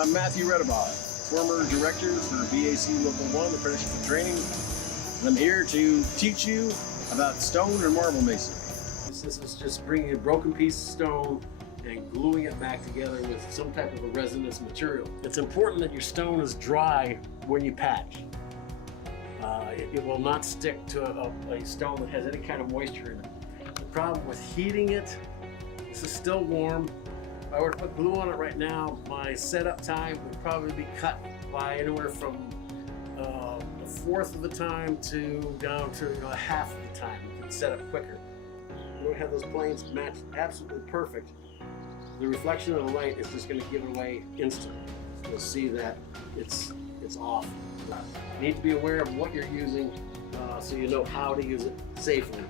I'm Matthew Redabaugh, former director for BAC Local 1 Apprenticeship and Training, and I'm here to teach you about stone and marble masonry. This is just bringing a broken piece of stone and gluing it back together with some type of a resonance material. It's important that your stone is dry when you patch. It will not stick to a stone that has any kind of moisture in it. The problem with heating it, this is still warm. If I were to put glue on it right now, my setup time would probably be cut by anywhere from a fourth of the time to down to half of the time. You can set up quicker. You don't have those planes matched absolutely perfect. The reflection of the light is just going to give it away instantly. You'll see that it's off. You need to be aware of what you're using so you know how to use it safely.